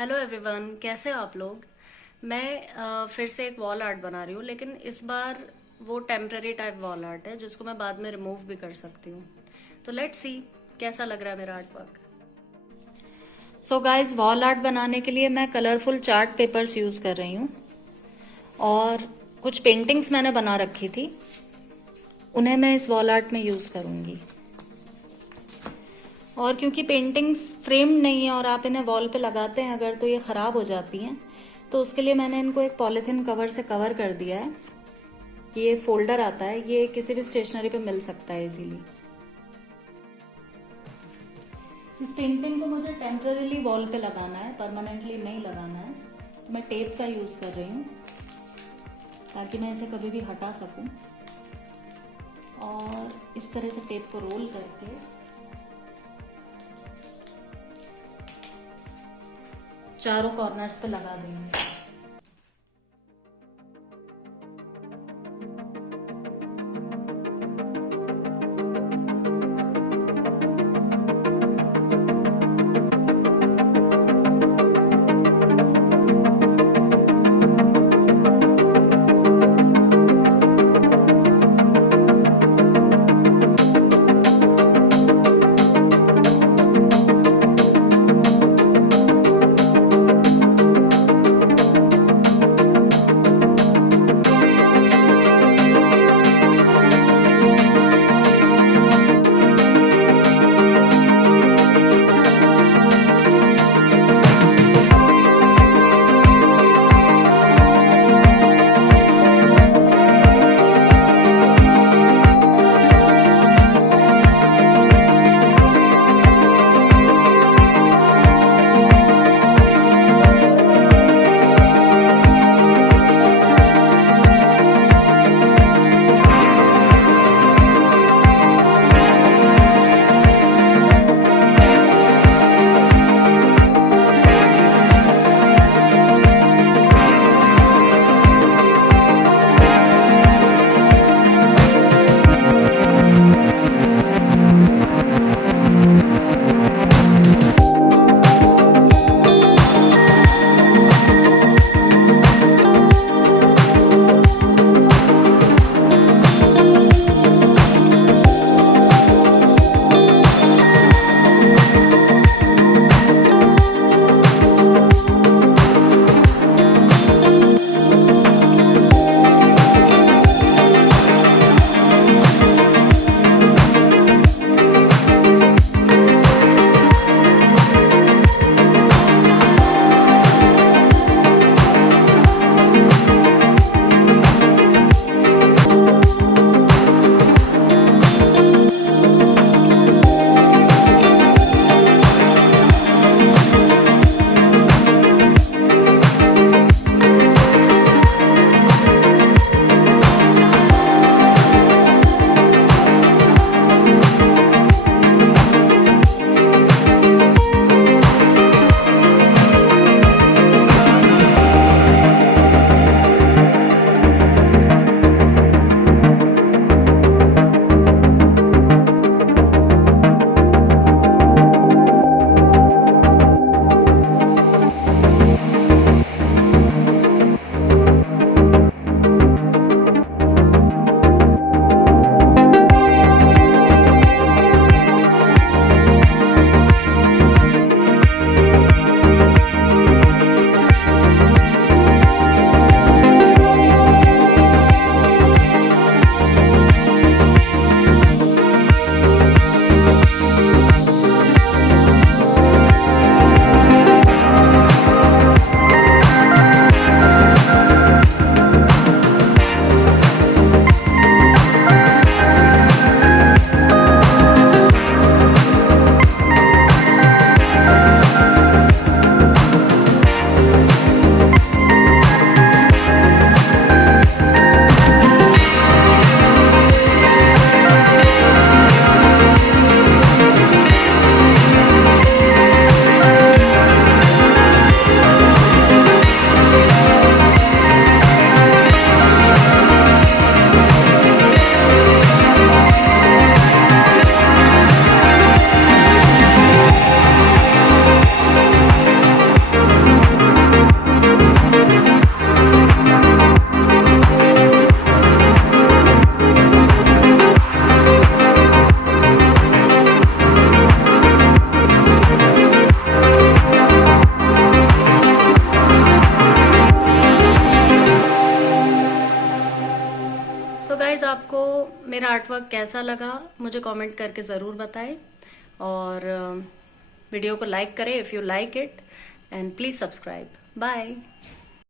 Hello everyone, कैसे हो आप लोग। मैं फिर से एक वॉल आर्ट बना रही हूँ, लेकिन इस बार वो टेम्पररी टाइप वॉल आर्ट है जिसको मैं बाद में रिमूव भी कर सकती हूँ। तो लेट्स सी कैसा लग रहा है मेरा art work. So guys, wall art बनाने के लिए मैं कलरफुल चार्ट पेपर्स यूज़ कर रही हूँ और कुछ पेंटिंग्स मैंने बना रखी थी, उन्हें मैं इस वॉल आर्ट में यूज़ करूँगी। और क्योंकि पेंटिंग्स फ्रेम नहीं है और आप इन्हें वॉल पे लगाते हैं अगर, तो ये ख़राब हो जाती हैं, तो उसके लिए मैंने इनको एक पॉलीथीन कवर से कवर कर दिया है। ये फोल्डर आता है, ये किसी भी स्टेशनरी पे मिल सकता है इजीली। इस पेंटिंग को मुझे टेम्पररीली वॉल पे लगाना है, परमानेंटली नहीं लगाना है, तो मैं टेप का यूज़ कर रही हूँ ताकि मैं इसे कभी भी हटा सकूँ। और इस तरह से टेप को रोल करके चारों कॉर्नर्स पे लगा देंगे। मेरा आर्टवर्क कैसा लगा मुझे कमेंट करके ज़रूर बताएं, और वीडियो को लाइक करें if you like it, and please subscribe. Bye.